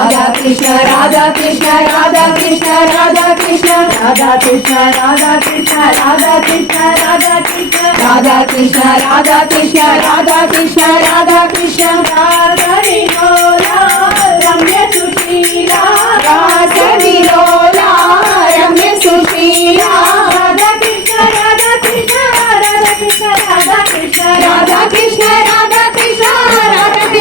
राधा कृष्ण राधा कृष्ण राधा कृष्ण राधा कृष्ण राधा कृष्ण राधा कृष्ण राधा कृष्ण राधा कृष्ण राधा कृष्ण राधा कृष्ण राधा कृष्ण राधा कृष्ण राधा कृष्ण राधा कृष्ण राधा कृष्ण राधा कृष्ण राधा विलोला रम्य सुशीला राधा विलोला रम्य सुशीला राधा कृष्ण राधा कृष्ण राधा कृष्ण राधा कृष्ण राधा कृष्ण राधा कृष्ण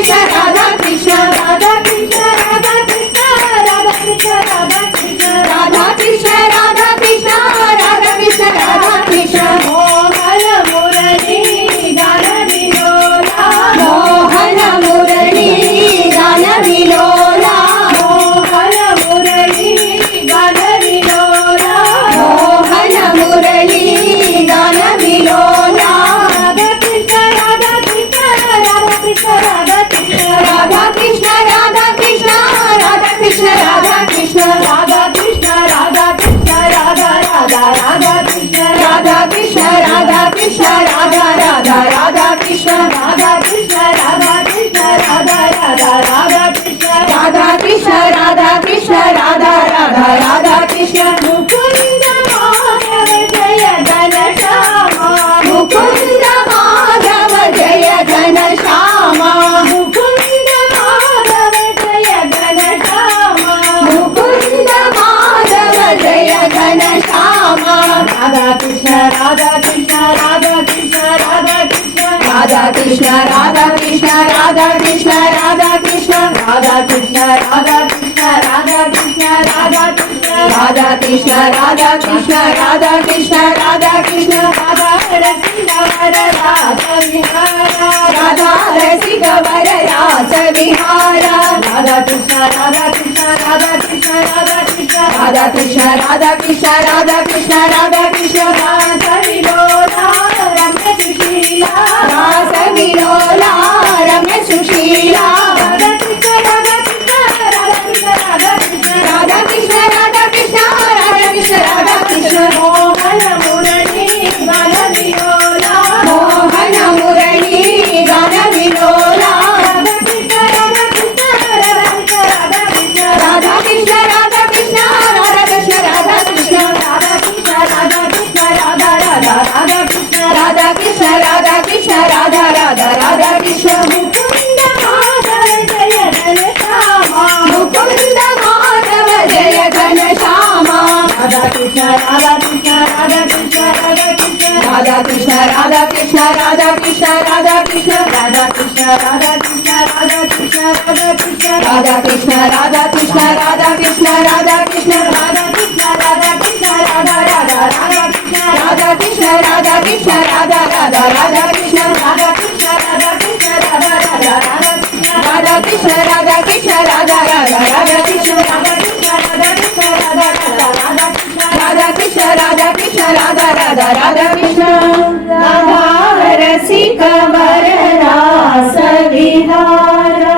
राधा कृष्ण राधा कृष्ण राधा कृष्ण राधा कृष्ण राधा कृष्ण राधा कृष्ण राधा कृष्ण राधा कृष्ण राधा कृष्ण राधा कृष्ण मोहन मुरली गान विलोला मोहन मुरली गान विलोला मोहन मुरली गान विलोला मोहन मुरली गान विलोला राधा कृष्ण राधा कृष्ण राधा कृष्ण राधा कृष्ण राधा कृष्ण राधा कृष्ण राधा कृष्ण राधा कृष्ण राधा कृष्ण राधा कृष्ण राधा राधा राधा कृष्ण राधा कृष्ण राधा कृष्ण राधा राधा राधा कृष्ण राधा कृष्ण राधा कृष्ण राधा राधा राधा कृष्ण राधा कृष्ण राधा कृष्ण राधा राधा राधा कृष्ण मुकुंद माधव जय घन श्यामा मुकुंद माधव जय घन श्यामा मुकुंद माधव जय घन श्यामा मुकुंद माधव जय घन श्यामा राधा कृष्ण राधा कृष्ण राधा कृष्ण राधा कृष्ण राधा कृष्ण राधा कृष्ण राधा कृष्ण राधा कृष्ण राधा कृष्ण राधा कृष्ण राधा कृष्ण राधा कृष्ण राधा कृष्ण राधा कृष्ण राधा कृष्ण राधा कृष्ण राधा रसिक वर रास विहारा राधा रसिक वर रास विहारा राधा कृष्ण राधा कृष्ण राधा कृष्ण राधा कृष्ण राधा कृष्ण राधा कृष्ण राधा कृष्ण राधा कृष्ण रास विलोला रम्य सुशीला रास विलोला रम्य सुशीला राधा कृष्ण राधा कृष्ण राधा कृष्ण राधा कृष्ण राधा कृष्ण राधा कृष्ण राधा कृष्ण राधा कृष्ण मोहन मुरली गान विलोला मोहन मुरली गान विलोला राधा कृष्ण राधा कृष्ण राधा कृष्ण राधा कृष्ण राधा कृष्ण राधा कृष्ण राधा कृष्ण राधा कृष्ण राधा कृष्ण राधा राधा राधा कृष्ण राधा कृष्ण राधा कृष्ण राधा राधा राधा कृष्ण मुकुंद माधव जय घन श्यामा मुकुंद माधव जय घन श्यामा राधा कृष्ण राधा कृष्ण राधा कृष्ण राधा कृष्ण राधा कृष्ण राधा कृष्ण राधा कृष्ण राधा कृष्ण राधा कृष्ण राधा कृष्ण राधा कृष्ण राधा कृष्ण राधा कृष्ण राधा कृष्ण राधा कृष्ण राधा कृष्ण राधा कृष्ण राधा कृष्ण राधा राधा राधा कृष्ण राधा कृष्ण राधा कृष्ण राधा राधा राधा कृष्ण राधा कृष्ण राधा कृष्ण राधा राधा राधा कृष्ण राधा कृष्ण राधा कृष्ण राधा राधा राधा कृष्ण राधा कृष्ण राधा कृष्ण राधा राधा राधा कृष्ण राधा कृष्ण राधा कृष्ण राधा राधा राधा कृष्ण राधा रसिक वर रास विहारा